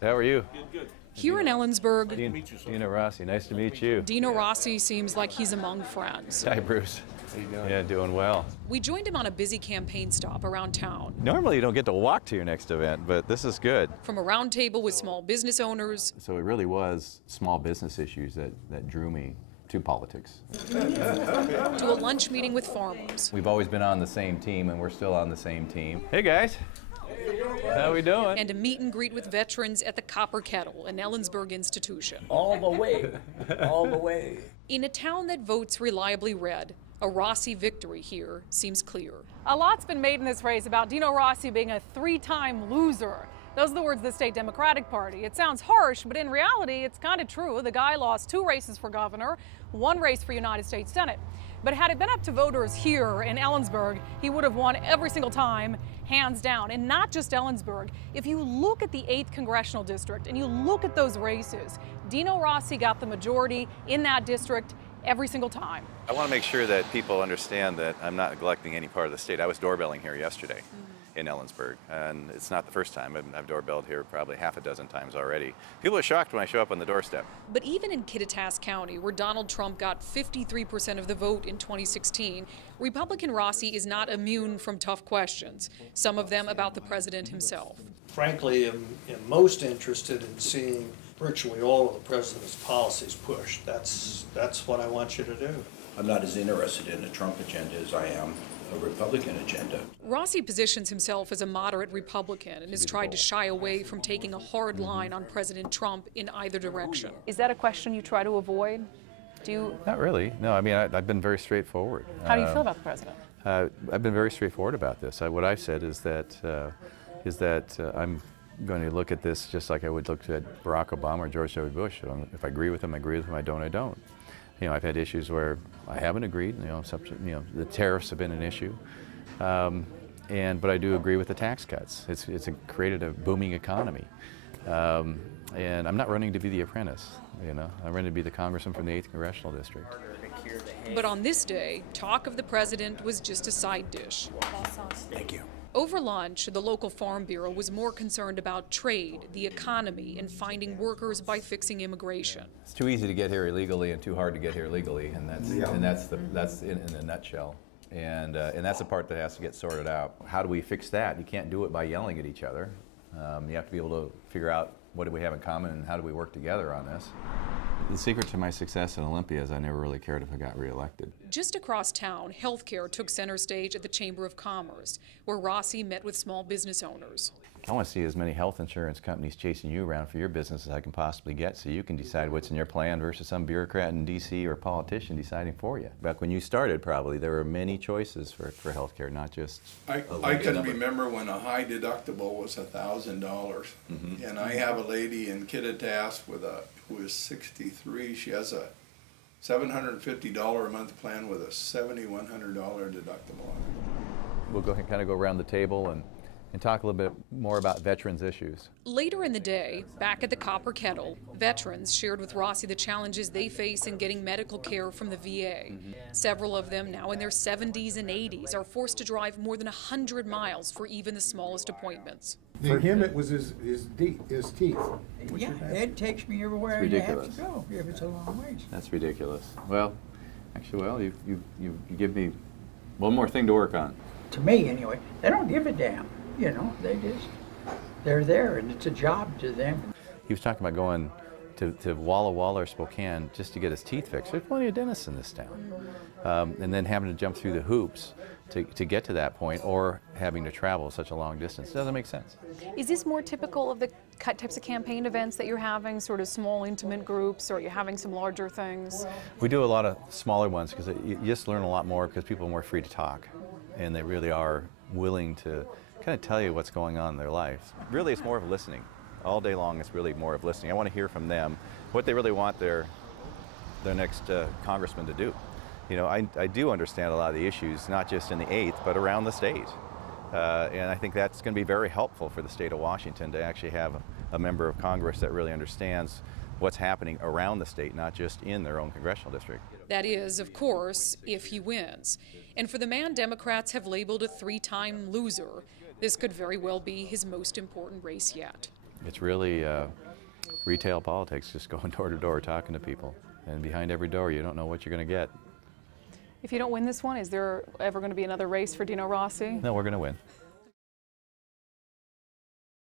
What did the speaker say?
How are you? Good. Here in Ellensburg, Dino Rossi, nice to meet you. Dino Rossi seems like he's among friends. Hi, Bruce. How you doing? Yeah, doing well. We joined him on a busy campaign stop around town. Normally you don't get to walk to your next event, but this is good. From a round table with small business owners. So it really was small business issues that drew me to politics. To a lunch meeting with farmers. We've always been on the same team, and we're still on the same team. Hey, guys. How we doing? And a meet and greet with veterans at the Copper Kettle, an Ellensburg institution. All the way, all the way. In a town that votes reliably red, a Rossi victory here seems clear. A lot's been made in this race about Dino Rossi being a three-time loser. Those are the words of the state Democratic Party. It sounds harsh, but in reality, it's kind of true. The guy lost 2 races for governor, 1 race for United States Senate. But had it been up to voters here in Ellensburg, he would have won every single time, hands down. And not just Ellensburg. If you look at the 8th Congressional District and you look at those races, Dino Rossi got the majority in that district every single time. I want to make sure that people understand that I'm not neglecting any part of the state. I was doorbelling here yesterday in Ellensburg, and it's not the first time. I've doorbelled here probably half a dozen times already. People are shocked when I show up on the doorstep. But even in Kittitas County, where Donald Trump got 53% of the vote in 2016, Republican Rossi is not immune from tough questions, some of them about the president himself. Frankly, I'm most interested in seeing virtually all of the president's policies pushed. That's what I want you to do. I'm not as interested in the Trump agenda as I am a Republican agenda. Rossi positions himself as a moderate Republican and has tried to shy away from taking a hard line on President Trump in either direction. Is that a question you try to avoid? Not really. No, I mean, I've been very straightforward. How do you feel about the president? I've been very straightforward about this. What I've said is that I'm going to look at this just like I would look at Barack Obama or George W. Bush. If I agree with him, I agree with him. I don't. You know, I've had issues where I haven't agreed. The tariffs have been an issue, but I do agree with the tax cuts. It's created a booming economy, and I'm not running to be the apprentice. You know, I'm running to be the congressman from the 8th Congressional District. But on this day, talk of the president was just a side dish. Thank you. Over lunch, the local Farm Bureau was more concerned about trade, the economy, and finding workers by fixing immigration. It's too easy to get here illegally and too hard to get here legally, and that's in a nutshell. And that's the part that has to get sorted out. How do we fix that? You can't do it by yelling at each other. You have to be able to figure out what do we have in common and how do we work together on this. The secret to my success in Olympia is I never really cared if I got reelected. Just across town, healthcare took center stage at the Chamber of Commerce, where Rossi met with small business owners. I want to see as many health insurance companies chasing you around for your business as I can possibly get, so you can decide what's in your plan versus some bureaucrat in D.C. or politician deciding for you. Back when you started, probably, there were many choices for healthcare, not just I can remember when a high deductible was $1,000. And I have a lady in Kittitas who is 63. She has a $750 a month plan with a $7,100 deductible on it. We'll go ahead and kind of go around the table and talk a little bit more about veterans issues. Later in the day, back at the Copper Kettle, veterans shared with Rossi the challenges they face in getting medical care from the VA. Several of them, now in their 70s and 80s, are forced to drive more than 100 miles for even the smallest appointments. For him, it was his teeth. Yeah, it takes me everywhere I have to go if it's a long ways. That's ridiculous. Well, actually, you give me one more thing to work on. To me, anyway, they don't give a damn. You know, they're there, and it's a job to them. He was talking about going to Walla Walla or Spokane just to get his teeth fixed. There's plenty of dentists in this town. And then having to jump through the hoops to get to that point, or having to travel such a long distance. Doesn't make sense. Is this more typical of the types of campaign events that you're having, sort of small, intimate groups, or are you having some larger things? We do a lot of smaller ones because you just learn a lot more because people are more free to talk, and they really are willing to kind of tell you what's going on in their life. Really, it's more of listening. All day long, it's really more of listening. I want to hear from them what they really want their next congressman to do. You know, I do understand a lot of the issues, not just in the 8th, but around the state. And I think that's going to be very helpful for the state of Washington to actually have a member of Congress that really understands what's happening around the state, not just in their own congressional district. That is, of course, if he wins. And for the man Democrats have labeled a 3-time loser, this could very well be his most important race yet. It's really retail politics, just going door to door talking to people. And behind every door, you don't know what you're going to get. If you don't win this one, is there ever going to be another race for Dino Rossi? No, we're going to win.